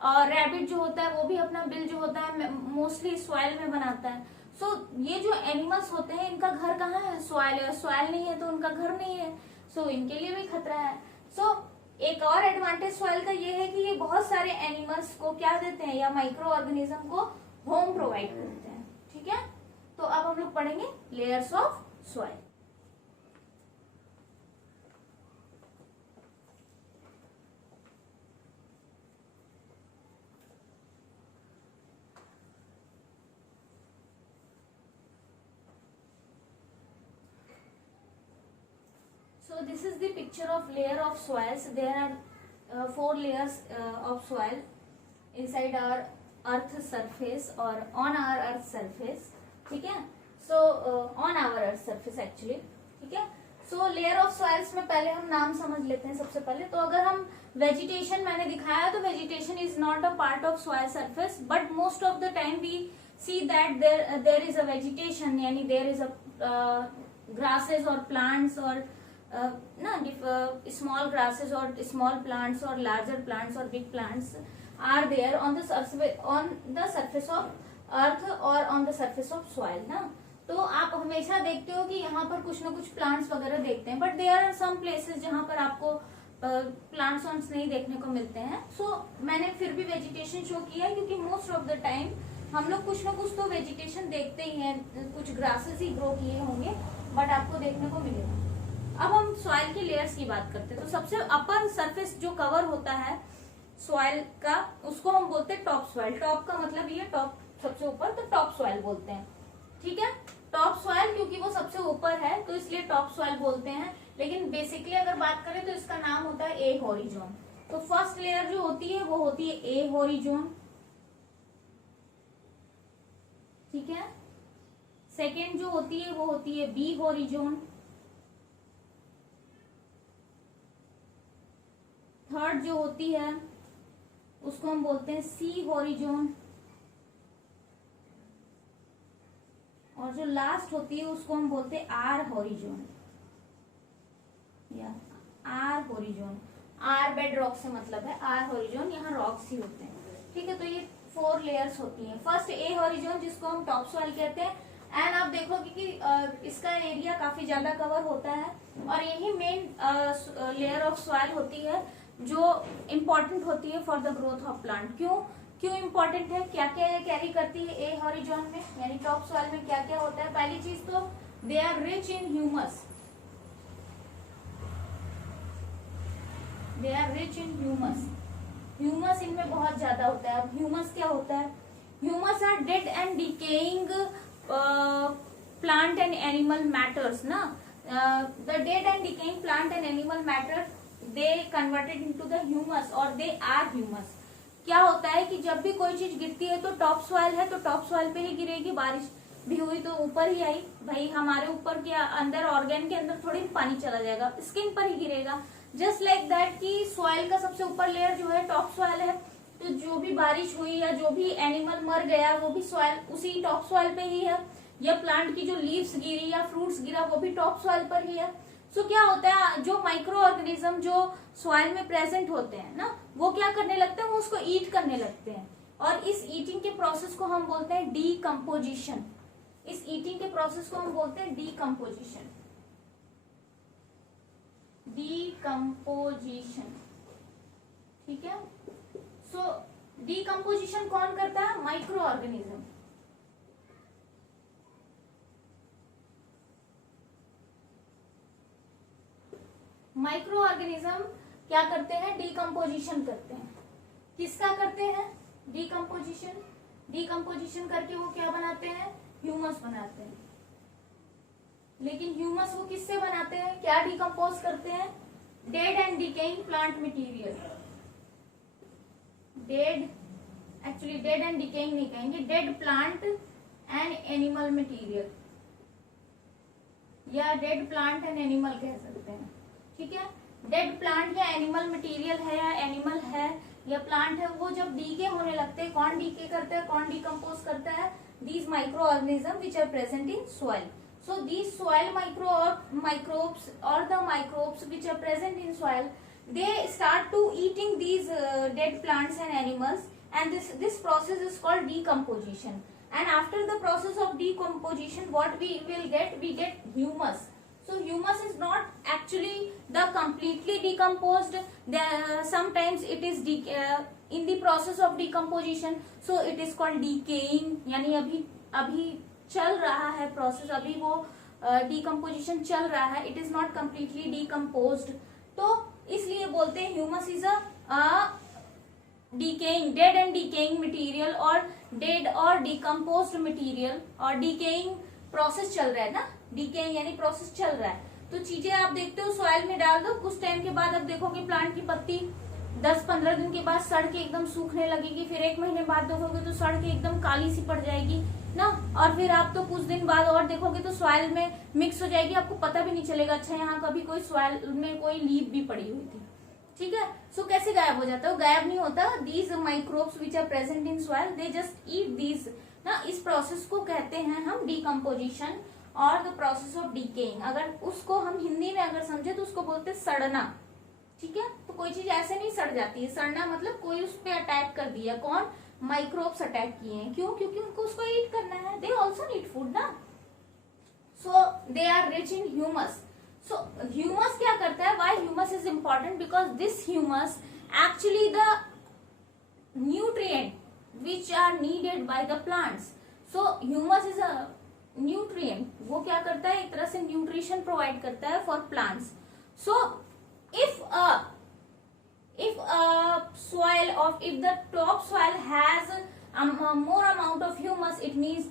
और रैबिट जो होता है वो भी अपना बिल जो होता है मोस्टली सॉइल में बनाता है। सो ये जो एनिमल्स होते हैं इनका घर कहाँ है? सॉइल है, सॉइल नहीं है तो उनका घर नहीं है, सो इनके लिए भी खतरा है। सो एक और एडवांटेज सॉइल का ये है कि ये बहुत सारे एनिमल्स को क्या देते हैं, या माइक्रो ऑर्गेनिज्म को होम प्रोवाइड करते हैं, ठीक है। तो अब हम लोग पढ़ेंगे layers of soil. So this is the picture of layer of soils. There are 4 layers of soil inside our earth surface or on our earth surface, ठीक है। So on our earth surface actually, ठीक है। So layer of soils में पहले हम नाम समझ लेते हैं सबसे पहले। तो अगर हम vegetation मैंने दिखाया तो vegetation is not a part of soil surface, but most of the time we see that there is a vegetation, यानी there is a grasses or plants or small grasses or small plants or larger plants or big plants are there on the surface of earth or on the surface of soil ना। तो आप हमेशा देखते हो कि यहाँ पर कुछ ना कुछ प्लांट्स वगैरह देखते हैं, but there are some places जहाँ पर आपको प्लांट्स नहीं देखने को मिलते हैं। सो मैंने फिर भी वेजिटेशन शो किया है, क्योंकि मोस्ट ऑफ द टाइम हम लोग कुछ ना कुछ तो वेजिटेशन देखते ही हैं, कुछ ग्रासेस ही ग्रो किए होंगे बट आपको देखने को मिलेगा। अब हम सॉइल की लेयर्स की बात करते हैं। तो सबसे अपर सरफेस जो कवर होता है सॉइल का, उसको हम बोलते हैं टॉप सॉइल। टॉप का मतलब ये टॉप सबसे ऊपर, तो टॉप सॉइल बोलते हैं। ठीक है, टॉप सॉइल क्योंकि वो सबसे ऊपर है तो इसलिए टॉप सॉइल बोलते हैं। लेकिन बेसिकली अगर बात करें तो इसका नाम होता है ए होरिजोन। तो फर्स्ट लेयर जो होती है वो होती है ए होरिजोन। ठीक है, सेकेंड जो होती है वो होती है बी होरिजोन। थर्ड जो होती है उसको हम बोलते हैं सी होरिजोन। और जो लास्ट होती है उसको हम बोलते हैं आर होरिजोन या R horizon. R bed rock से मतलब है, आर होरिजोन यहाँ रॉक्स ही होते हैं। ठीक है, तो ये 4 लेयर्स होती हैं। फर्स्ट ए होरिजोन जिसको हम टॉप सॉइल कहते हैं, एंड आप देखोगे कि इसका एरिया काफी ज्यादा कवर होता है और यही मेन लेयर ऑफ सॉइल होती है जो इम्पोर्टेंट होती है for the growth of plant. क्यों इम्पोर्टेंट है, क्या क्या ये कैरी करती है ए हॉरिजॉन में, यानी टॉप सॉइल में क्या क्या होता है। पहली चीज तो they are rich in humus, they are rich in humus. Humus इनमें बहुत ज्यादा होता है। अब ह्यूमस क्या होता है, humus are dead and decaying plant and animal matters ना। The dead and decaying plant and animal matter they converted into the humus और दे आर ह्यूमस। क्या होता है कि जब भी कोई चीज गिरती है तो टॉप सॉइल है तो टॉप सॉइल पे ही गिरेगी। बारिश भी हुई तो ऊपर ही आई, भाई हमारे ऊपर के अंदर ऑर्गेन के अंदर थोड़ी पानी चला जाएगा, स्किन पर ही गिरेगा। जस्ट लाइक दैट कि सॉइल का सबसे ऊपर लेयर जो है टॉप सॉइल है, तो जो भी बारिश हुई या जो भी एनिमल मर गया वो भी सॉइल उसी टॉप सॉइल पे ही है, या प्लांट की जो लीव्स गिरी या फ्रूट्स गिरा वो भी टॉप सॉइल पर ही है। सो क्या होता है, जो माइक्रो ऑर्गेनिज्म जो सॉइल में प्रेजेंट होते हैं ना, वो क्या करने लगते हैं, वो उसको ईट करने लगते हैं। और इस ईटिंग के प्रोसेस को हम बोलते हैं डीकम्पोजिशन। इस ईटिंग के प्रोसेस को हम बोलते हैं डीकम्पोजिशन। डीकम्पोजिशन, ठीक है। सो डीकम्पोजिशन कौन करता है, माइक्रो ऑर्गेनिज्म। माइक्रो ऑर्गेनिज्म क्या करते हैं, डीकम्पोजिशन करते हैं। किसका करते हैं, डीकम्पोजिशन। डीकम्पोजिशन करके वो क्या बनाते हैं, ह्यूमस बनाते हैं। लेकिन ह्यूमस वो किससे बनाते हैं, क्या डीकम्पोज करते हैं, dead and decaying plant material. Dead, actually dead and decaying नहीं कहेंगे, dead plant and animal material, या डेड प्लांट एंड एनिमल कह सकते हैं। ठीक है, डेड प्लांट या एनिमल मटेरियल है या एनिमल है या प्लांट है, वो जब डीके होने लगते हैं, कौन डीके करता है, कौन डीकम्पोज करता है, these micro organism which are present in soil. So these soil microbes or the microbes which are present in soil, they start to eating these dead plants and animals, and this process is called decomposition. And after the process of decomposition, what we will get, we get humus. So humus is not actually the completely decomposed. Sometimes it is in the process of decomposition, so it is called decaying. यानी अभी चल रहा है प्रोसेस, अभी वो डीकम्पोजिशन चल रहा है, it is not completely decomposed. तो इसलिए बोलते हैं humus is a decaying, dead and decaying material, और डेड और डीकम्पोज्ड मटेरियल, और डीकेइंग प्रोसेस चल रहा है ना, डीकेइंग यानी प्रोसेस चल रहा है। तो चीजें आप देखते हो सॉइल में डाल दो, कुछ टाइम के बाद अब देखोगे प्लांट की पत्ती 10-15 दिन के बाद सड़ के एकदम सूखने लगेगी, फिर 1 महीने बाद देखोगे तो सड़ के एकदम काली सी पड़ जाएगी ना, और फिर आप तो कुछ दिन बाद और देखोगे तो सॉइल में मिक्स हो जाएगी, आपको पता भी नहीं चलेगा अच्छा यहाँ कभी कोई सॉइल में कोई लीफ भी पड़ी हुई थी। ठीक है, सो कैसे गायब हो जाता है, वो गायब नहीं होता। These microbes which are present in soil, they just eat these ना। इस प्रोसेस को कहते हैं हम डीकम्पोजिशन और द प्रोसेस ऑफ डीकेइंग। अगर उसको हम हिंदी में अगर समझे तो उसको बोलते हैं सड़ना। ठीक है, तो कोई चीज ऐसे नहीं सड़ जाती है, सड़ना मतलब कोई उस पर अटैक कर दिया, कौन, माइक्रोब्स अटैक किए हैं। क्यों, क्योंकि उनको उसको ईट करना है, दे ऑल्सो नीड फूड ना। So they are rich in humus. So humus क्या करता है, why humus is important, because this humus actually the nutrient which are needed by the plants. So humus is a nutrient, वो क्या करता है, एक तरह से न्यूट्रिशन प्रोवाइड करता है for plants. So if the top soil has more amount of humus, it means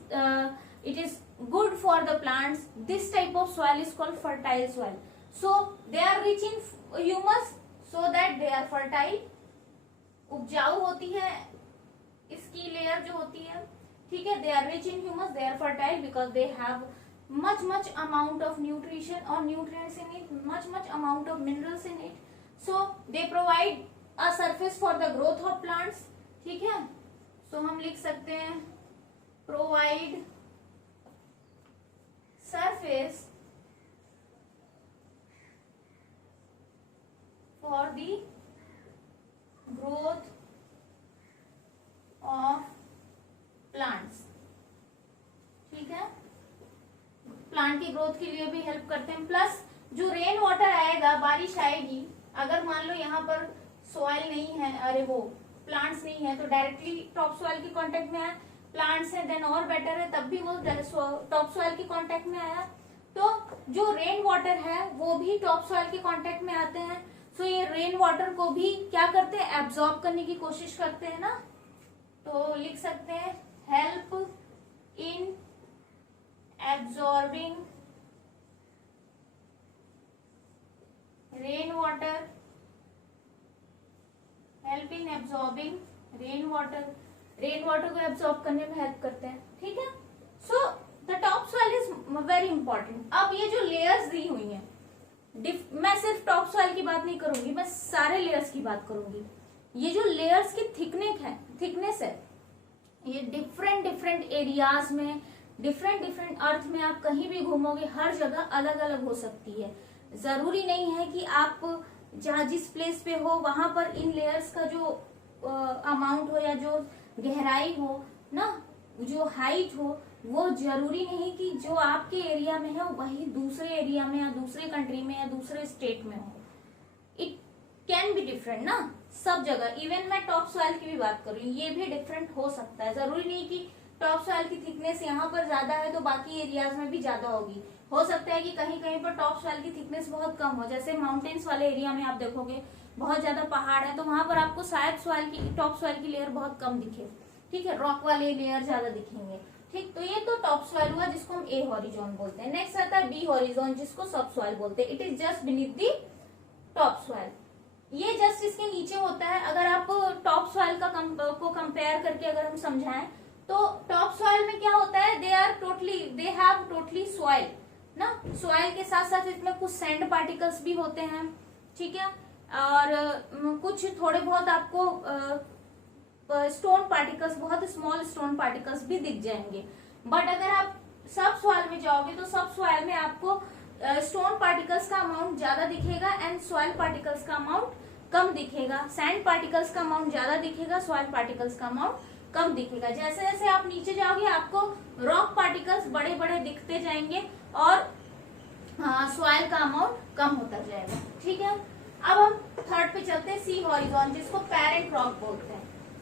it is good for the plants. This type of soil is called fertile soil. So they are rich in humus so that they are fertile. उपजाऊ होती है इसकी लेयर जो होती है, ठीक है. They are rich in humus, they are fertile because they have much amount of nutrition or nutrients in it, much amount of minerals in it. So they provide a surface for the growth of plants. ठीक है. So हम लिख सकते हैं provide surface for the growth of plants. ठीक है. प्लांट की ग्रोथ के लिए भी हेल्प करते हैं. प्लस जो रेन वाटर आएगा, बारिश आएगी, अगर मान लो यहाँ पर सॉइल नहीं है, अरे वो प्लांट्स नहीं है, तो डायरेक्टली टॉप सॉइल की कांटेक्ट में है. प्लांट्स है देन और बेटर है, तब भी वो टॉप सॉइल की कांटेक्ट में आया, तो जो रेन वाटर है वो भी टॉप सॉइल के कांटेक्ट में आते हैं. सो ये रेन वाटर को भी क्या करते हैं, एब्जॉर्ब करने की कोशिश करते हैं ना. तो लिख सकते हैं help in absorbing rainwater, help in absorbing rainwater, rainwater को absorb करने में हेल्प करते हैं. ठीक है. So the top soil is very important. अब ये जो लेयर्स दी हुई हैं, मैं सिर्फ टॉप सॉइल की बात नहीं करूंगी, मैं सारे लेयर्स की बात करूंगी. ये जो लेयर्स की थिकनेस है, ये डिफरेंट एरियाज में, डिफरेंट अर्थ में आप कहीं भी घूमोगे, हर जगह अलग अलग हो सकती है. जरूरी नहीं है कि आप जहाँ जिस प्लेस पे हो वहां पर इन लेयर्स का जो अमाउंट हो या जो गहराई हो ना, जो हाइट हो, वो जरूरी नहीं कि जो आपके एरिया में है वही दूसरे एरिया में या दूसरे कंट्री में या दूसरे स्टेट में हो. इट कैन बी डिफरेंट ना सब जगह. इवन मैं टॉप सॉइल की भी बात कर रही हूँ, ये भी डिफरेंट हो सकता है. जरूरी नहीं कि टॉप सॉइल की थिकनेस यहाँ पर ज्यादा है तो बाकी एरियाज में भी ज्यादा होगी. हो सकता है कि कहीं कहीं पर टॉप सॉइल की थिकनेस बहुत कम हो, जैसे माउंटेन्स वाले एरिया में आप देखोगे बहुत ज्यादा पहाड़ है, तो वहां पर आपको शायद टॉप सॉइल की लेयर बहुत कम दिखे. ठीक है. रॉक वाले लेयर ज्यादा दिखेंगे. ठीक. तो ये तो टॉप सॉइल हुआ जिसको हम ए हॉरिजॉन बोलते हैं. नेक्स्ट आता है बी हॉरिजॉन जिसको सब सॉइल बोलते हैं. It is just beneath the top soil. ये जस्ट इसके नीचे होता है. अगर आप टॉप सॉइल को कंपेयर करके अगर हम समझाएं तो टॉप सॉइल में क्या होता है, दे हैव टोटली सॉइल ना. सॉइल के साथ साथ इसमें कुछ सैंड पार्टिकल्स भी होते हैं. ठीक है. और कुछ थोड़े बहुत आपको स्टोन पार्टिकल्स, बहुत स्मॉल स्टोन पार्टिकल्स भी दिख जाएंगे. बट अगर आप सब सॉइल में जाओगे तो सब सॉइल में आपको स्टोन पार्टिकल्स का अमाउंट ज्यादा दिखेगा एंड सॉइल पार्टिकल्स का अमाउंट कम दिखेगा. सैंड पार्टिकल्स का अमाउंट ज्यादा दिखेगा, सॉइल पार्टिकल्स का अमाउंट कम दिखेगा. जैसे जैसे आप नीचे जाओगे आपको रॉक पार्टिकल्स बड़े बड़े दिखते जाएंगे और सॉइल का अमाउंट कम होता जाएगा. ठीक है. अब हम थर्ड पे चलते हैं, सी हॉरिजॉन जिसको पेरेंट रॉक बोलते हैं.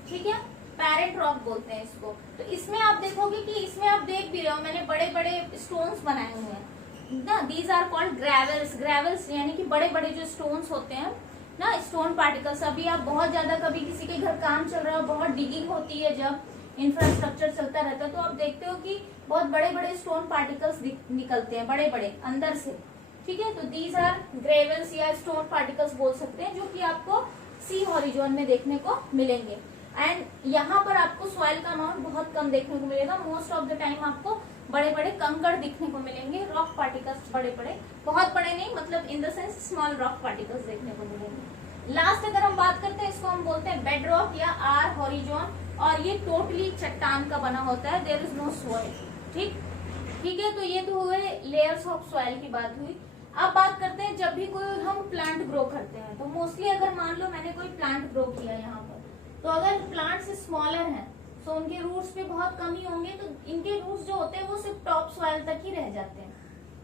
ठीक है. पेरेंट रॉक बोलते हैं इसको. तो इसमें आप देखोगे कि इसमें आप देख भी रहे हो मैंने बड़े बड़े स्टोन्स बनाए हुए हैं ना. दीज आर कॉल्ड ग्रेवल्स यानी कि बड़े बड़े जो स्टोन्स होते हैं ना, स्टोन पार्टिकल्स. अभी आप बहुत ज्यादा कभी किसी के घर काम चल रहा है, बहुत डिगिंग होती है, जब इंफ्रास्ट्रक्चर चलता रहता है तो आप देखते हो कि बहुत बड़े बड़े स्टोन पार्टिकल्स निकलते हैं, बड़े बड़े अंदर से. ठीक है. तो दीज आर ग्रेवल्स या स्टोन पार्टिकल्स बोल सकते हैं, जो कि आपको सी हॉरिजॉन में देखने को मिलेंगे. एंड यहाँ पर आपको सॉइल का अमाउंट बहुत कम देखने को मिलेगा. मोस्ट ऑफ द टाइम आपको बड़े बड़े कंकड़ दिखने को मिलेंगे, रॉक पार्टिकल्स बड़े बड़े, बहुत बड़े नहीं, मतलब in the sense small rock particles देखने को मिलेंगे. लास्ट अगर हम बात करते हैं, इसको हम बोलते हैं बेड रॉक या आर हॉरिजॉन, और ये टोटली चट्टान का बना होता है. There is no soil. ठीक है. तो ये तो हुए लेयर्स ऑफ सॉइल की बात हुई. अब बात करते हैं, जब भी कोई हम प्लांट ग्रो करते हैं तो मोस्टली अगर मान लो मैंने कोई प्लांट ग्रो किया यहाँ पर, तो अगर प्लांट्स स्मॉलर हैं तो उनके रूट्स पे बहुत कम ही होंगे, तो इनके रूट्स जो होते हैं वो सिर्फ टॉप सॉइल तक ही रह जाते हैं.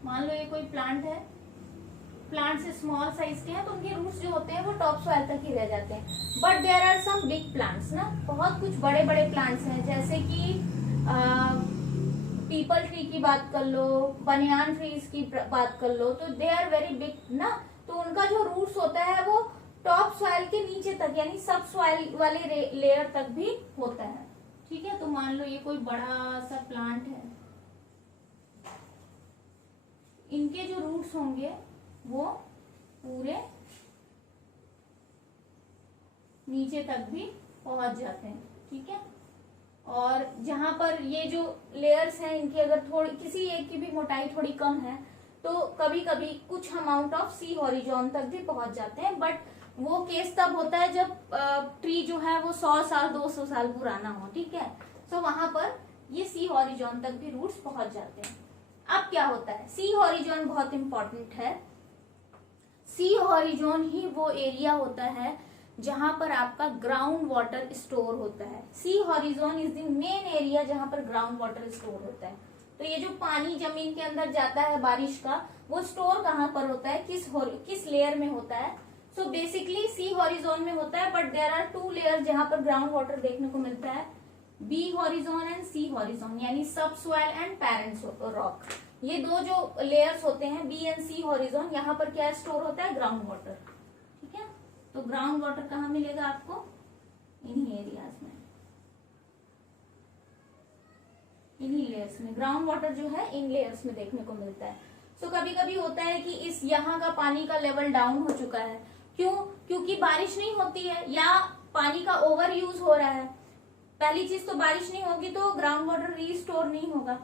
मान लो ये कोई प्लांट है, प्लांट्स स्मॉल साइज के हैं तो उनके रूट्स जो होते हैं वो टॉप सॉइल तक ही रह जाते हैं। But there are some big plants ना, बहुत कुछ बड़े बड़े प्लांट्स हैं, जैसे कि पीपल ट्री की बात कर लो, बनियान ट्रीज की बात कर लो, तो दे आर वेरी बिग ना, तो उनका जो रूट्स होता है वो टॉप सॉइल के नीचे तक यानी सब सॉइल वाले लेयर तक भी होता है। ठीक है, तो मान लो ये कोई बड़ा सा प्लांट है, इनके जो रूट्स होंगे वो पूरे नीचे तक भी पहुंच जाते हैं। ठीक है, और जहां पर ये जो लेयर्स हैं इनकी अगर थोड़ी किसी एक की भी मोटाई थोड़ी कम है तो कभी कभी कुछ अमाउंट ऑफ सी हॉरिजॉन तक भी पहुंच जाते हैं। बट वो केस तब होता है जब ट्री जो है वो 100 साल 200 साल पुराना हो। ठीक है, तो वहां पर ये सी हॉरिजॉन तक भी रूट्स पहुंच जाते हैं। अब क्या होता है, सी हॉरिजॉन बहुत इंपॉर्टेंट है। सी हॉरिजॉन ही वो एरिया होता है जहां पर आपका ग्राउंड वाटर स्टोर होता है। C horizon is the main area जहां पर ग्राउंड वाटर स्टोर होता है। तो ये जो पानी जमीन के अंदर जाता है बारिश का, वो स्टोर कहाँ पर होता है, किस लेयर में होता है। सो बेसिकली सी हॉरिजॉन में होता है, बट देयर आर 2 लेयर जहां पर ग्राउंड वाटर देखने को मिलता है, B horizon and C horizon, यानी सब सॉइल एंड पैरेंट रॉक। ये दो जो लेयर्स होते हैं बी एंड सी हॉरिजॉन, यहाँ पर क्या स्टोर होता है, ग्राउंड वाटर। ठीक है, तो ग्राउंड वाटर कहाँ मिलेगा आपको, इन्हीं एरियाज में, इन्हीं लेयर्स में। ग्राउंड वाटर जो है इन लेयर्स में देखने को मिलता है। सो कभी कभी होता है कि इस यहाँ का पानी का लेवल डाउन हो चुका है, क्यों, क्योंकि बारिश नहीं होती है या पानी का ओवर यूज हो रहा है। पहली चीज तो बारिश नहीं होगी तो ग्राउंड वाटर रीस्टोर नहीं होगा।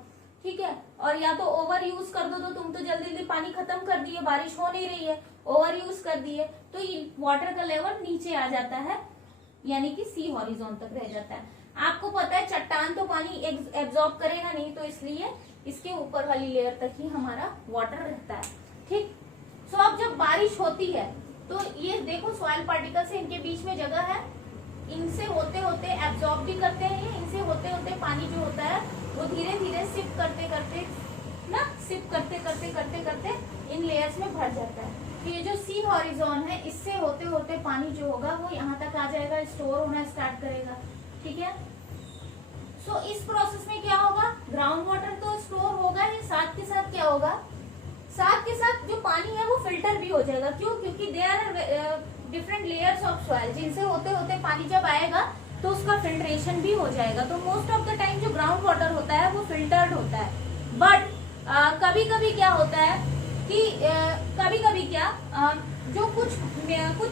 ठीक है, और या तो ओवर यूज कर दो, तो तुम तो जल्दी जल्दी पानी खत्म कर दिए, बारिश हो नहीं रही है, ओवर यूज कर दिए, तो वाटर का लेवल नीचे आ जाता है, यानी कि सी हॉरिजॉन तक रह जाता है। आपको पता है चट्टान तो पानी एब्जॉर्ब करेगा नहीं, तो इसलिए इसके ऊपर वाली लेयर तक ही हमारा वाटर रहता है। ठीक, सो अब जब बारिश होती है तो ये देखो सॉइल पार्टिकल्स है, इनके बीच में जगह है, इनसे होते होते एब्जॉर्ब भी करते हैं ये, इनसे होते होते पानी जो होता है वो धीरे धीरे सिप करते करते इन लेयर्स में भर जाता है। तो ये जो सी हॉरिजॉन है, इससे होते होते पानी जो होगा वो यहाँ तक आ जाएगा, स्टोर होना स्टार्ट करेगा। ठीक है, सो इस प्रोसेस में क्या होगा, ग्राउंड वाटर तो स्टोर होगा ही, साथ के साथ क्या होगा, साथ के साथ जो पानी है वो फिल्टर भी हो जाएगा। क्यों, क्योंकि they are different layers of soil, जिनसे होते होते पानी जब आएगा तो उसका फिल्ट्रेशन भी हो जाएगा। तो मोस्ट ऑफ द टाइम जो ग्राउंड वाटर होता है वो फिल्टर्ड होता है। बट कभी कभी क्या होता है कि कभी कभी क्या जो कुछ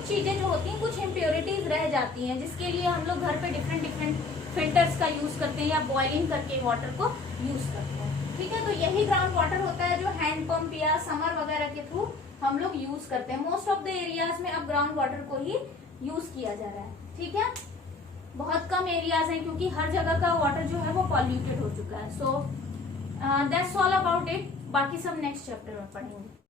चीजें जो होती हैं, कुछ इम्प्योरिटीज रह जाती हैं, जिसके लिए हम लोग घर पे डिफरेंट फिल्टर्स का यूज करते हैं या बॉइलिंग करके वाटर को यूज करते हैं। ठीक है, तो यही ग्राउंड वाटर होता है जो हैंड पंप या समर वगैरह के थ्रू हम लोग यूज करते हैं। मोस्ट ऑफ द एरियाज में अब ग्राउंड वाटर को ही यूज किया जा रहा है। ठीक है, बहुत कम एरियाज हैं क्योंकि हर जगह का वाटर जो है वो पॉल्यूटेड हो चुका है। So that's all about it, बाकी सब नेक्स्ट चैप्टर में पढ़ेंगे।